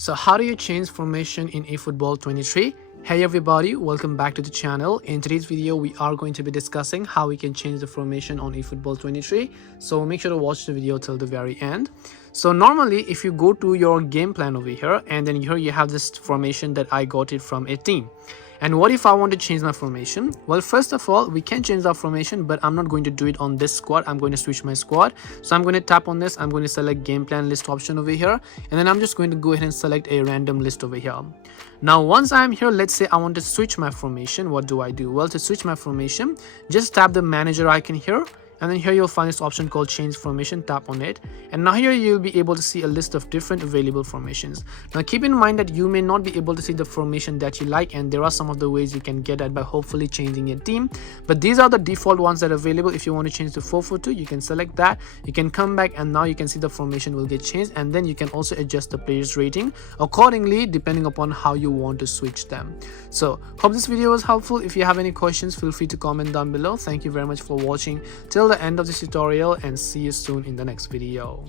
So how do you change formation in eFootball 23? Hey everybody, welcome back to the channel. In today's video, we are going to be discussing how we can change the formation on eFootball 23. So make sure to watch the video till the very end. So normally, if you go to your game plan over here, and then here you have this formation that I got it from a team. And what if I want to change my formation? Well, first of all, we can change our formation, but I'm not going to do it on this squad. I'm going to switch my squad. So I'm going to tap on this. I'm going to select game plan list option over here. And then I'm just going to go ahead and select a random list over here. Now, once I'm here, let's say I want to switch my formation. What do I do? Well, to switch my formation, just tap the manager icon here. And then here you'll find this option called change formation. Tap on it, and now here you'll be able to see a list of different available formations. Now keep in mind that you may not be able to see the formation that you like, and there are some of the ways you can get that by hopefully changing your team, but these are the default ones that are available. If you want to change to 4-4-2, you can select that. You can come back, and now you can see the formation will get changed, and then you can also adjust the players rating accordingly depending upon how you want to switch them. So hope this video was helpful. If you have any questions, feel free to comment down below. Thank you very much for watching till the end of this tutorial, and see you soon in the next video.